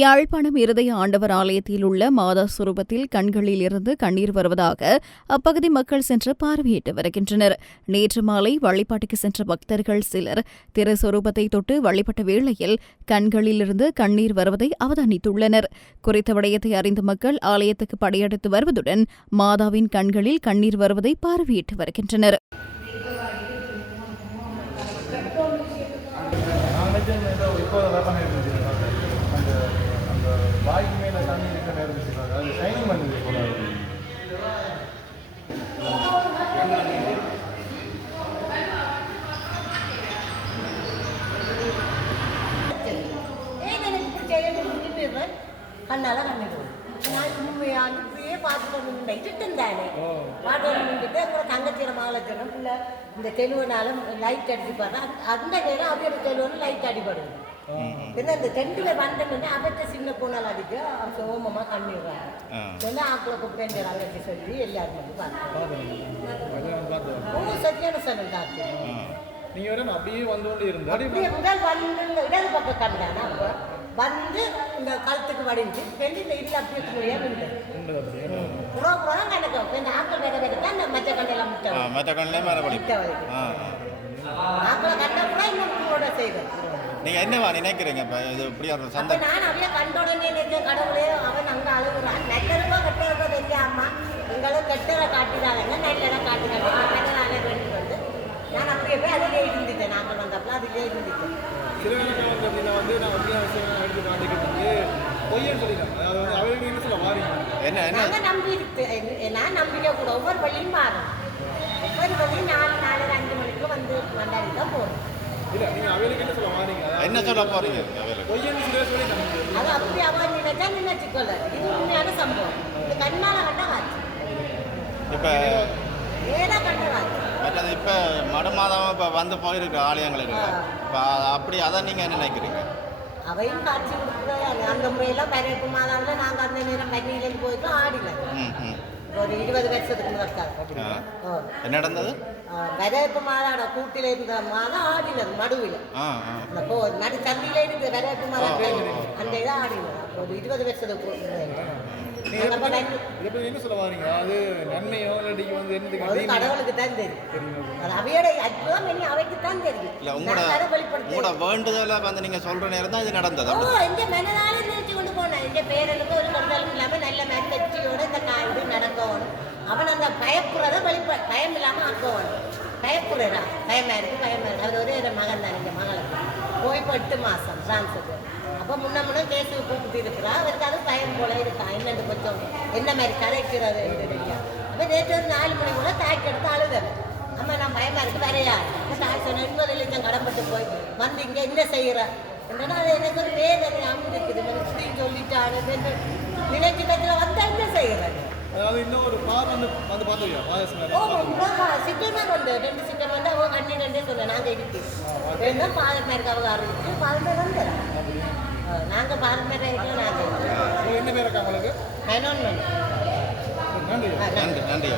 யாழ்ப்பாணம் இருதய ஆண்டவர் ஆலயத்தில் உள்ள மாதா சுரூபத்தில் கண்களில் இருந்து கண்ணீர் வருவதாக அப்பகுதி மக்கள் சென்று பார்வையிட்டு வருகின்றனர். நேற்று மாலை வழிபாட்டுக்கு சென்ற பக்தர்கள் சிலர் திருஸ்வரூபத்தை தொட்டு வழிபட்ட வேளையில் கண்களிலிருந்து கண்ணீர் வருவதை அவதானித்துள்ளனர். குறித்த விடயத்தை அறிந்த மக்கள் ஆலயத்துக்கு படையெடுத்து வருவதுடன் மாதாவின் கண்களில் கண்ணீர் வருவதை பார்வையிட்டு வருகின்றனர். இப்போ கண்ணால கண்ணிடுவேன் நான் இப்படியே பார்த்துட்டு நின்று இருட்டும் தானே பாட்டு நின்றுட்டு அப்புறம் தங்கச்சியில மாலை சொன்னேன் பிள்ளை இந்த தெலுவனால லைட் அடிச்சு பாரு. அந்த நேரம் அப்படியே தெலுவனு லைட் அடிபடுது என்ன இந்த ரெண்டுல வந்தோம்னா அவற்றை சின்ன பொண்ணால் அடிக்க அவன் சோமமாக கண்ணிடுறாங்க சொன்னா ஆக்களை கூப்பிட்டு அங்கச்சி சொல்லி எல்லாரும் வந்து ஓ சரியான டாக்டர் நீங்கள் வேற அப்படியே வந்து கொண்டு இருந்தா அப்படியே முதல் வந்து இடது பக்கம் கண்டானா? வந்து இந்த கழுத்துக்கு வடிஞ்சு ரெண்டு இந்த இதில் அப்படியே நின்று உண்டு அப்படியே புறா புறா கணக்கு இந்த ஆக்கள் வேற வேற தான் இந்த மற்ற கண்டையில் முட்டை ஆ, மற்ற கண்ணிலே மேலே முட்டை. ஆக்களை கண்ட கூட இன்னும் பூவோட செய்வேன். நீங்க என்னவா நினைக்கிறீங்க இப்போ? இது இப்படி ஒரு சந்தை. நான் அவைய கண்ட உடனே நினைச்சேன் கடவுளே அவன் அங்கே அழுகுறான். நல்லதுமா கெட்டதோ தெரிஞ்ச அம்மா? எங்களும் கெட்டதை காட்டிடாதங்க நல்லதை காட்டிடாங்க நல்லதான வேண்டி வந்து நான் அப்படியே போய் அதிலே இருந்துட்டேன். நாங்கள் வந்தப்பல அதிலே இருந்துட்டேன். அப்படின்னா வந்து நான் வந்து விஷயம் எடுத்து காட்டிக்கிட்டு வந்து பொய்யன்னு சொல்லிட்டேன் அதாவது வந்து அவருக்கு என்ன சொல்ல வாரீங்க என்ன என்ன? நாங்க நம்பி இருக்கு நான் நம்பிக்கை கூட ஒவ்வொரு வழியும் மாறும். ஒவ்வொரு வழியும் நாலு நாலு அஞ்சு மணிக்கு வந்து வந்தாடி தான் போகிறோம் என்ன சொல்ல வாரீங்க அதாவது என்ன சொல்ல போறீங்க? அது அப்படி அவன் நினைச்சா நினைச்சுக்கொள்ள இது உண்மையான சம்பவம். இது கண்ணால கண்ட காட்சி இப்போ நேரா கண்ட காட்சி மற்றது இப்போ மடுமாதம் இப்போ வந்து போயிருக்கு ஆலயங்களுக்கு. இப்போ அப்படி அதை நீங்கள் என்ன நினைக்கிறீங்க? அவையும் காட்சி கொடுக்குறது அந்த முறையெல்லாம் பரப்பு மாதாவில் நாங்கள் அந்த நேரம் பன்னியிலேருந்து போயிட்டு ஆடில ஒரு இருபது வருஷத்துக்கு என்ன நடந்தது? வரவேற்பு மாதாட கூட்டில இருந்த மாதம் ஆடினது மடுவில் நடு சந்தியில இருந்து வரவேற்பு மாதம் அந்த இதை ஆடினது ஒரு இருபது வருஷத்துக்கு என்ன சொல்ல வாரீங்க? அது நன்மையோ இல்லாட்டி வந்து அது என்னதுக்கு கடவுளுக்கு தான் தெரியும்? அது அவையோட அற்புதம் இனி அவைக்கு தான் தெரியும். இல்லை உங்களோட உங்களோட வேண்டுதலை வந்து நீங்கள் சொல்கிற நேரம் தான் இது நடந்தது. ஓ இந்த மனதால நினைச்சு கொண்டு போனேன். இந்த பேரனுக்கு ஒரு கருத்தாலும் இல்லாம நல்ல வெற்றியோட இந்த இது நடக்கணும். அவன் அந்த பயப்புறத வெளிப்ப பயம் இல்லாம ஆக்கணும் பயப்புறா பயமா இருக்கு பயமா இருக்கு. அது ஒரே மகன் தான் இந்த மகளுக்கு போய் இப்போ எட்டு மாசம் பிரான்ஸுக்கு அப்போ முன்ன முன்ன கேஸு கூப்பிட்டு இருக்கிறா அவருக்கு அது பயம் போல இருக்கா? என்னென்னு கொஞ்சம் என்ன மாதிரி கதைக்கிறது என்று அப்போ நேற்று ஒரு நாலு மணி கூட தாய்க்கு எடுத்து அழுதல் அம்மா நான் பயமா இருக்கு. வரையா தாய் சொன்ன எண்பது லட்சம் கடன்பட்டு போய் வந்து இங்கே என்ன செய்கிற என்னன்னா அது எனக்கு ஒரு வேதனை அங்கு இருக்குது இப்படின்னு சொல்லிட்டாரு நினைச்சு கட்சியில் வந்தா என்ன செய்கிறேன் அதாவது இன்னும் ஒரு கார் வந்து வந்து பார்த்துவியா ஓ பாயசம் சிக்கமாக கொண்டு ரெண்டு சிக்கன் வந்து அவங்க கண்ணி ரெண்டே சொன்னேன் நாங்கள் இருக்கு. அவங்க அறிவிச்சு பாதமே வந்து நாங்கள் நாங்கள் என்ன பேர் இருக்கா உங்களுக்கு? நன்றி. நன்றி நன்றி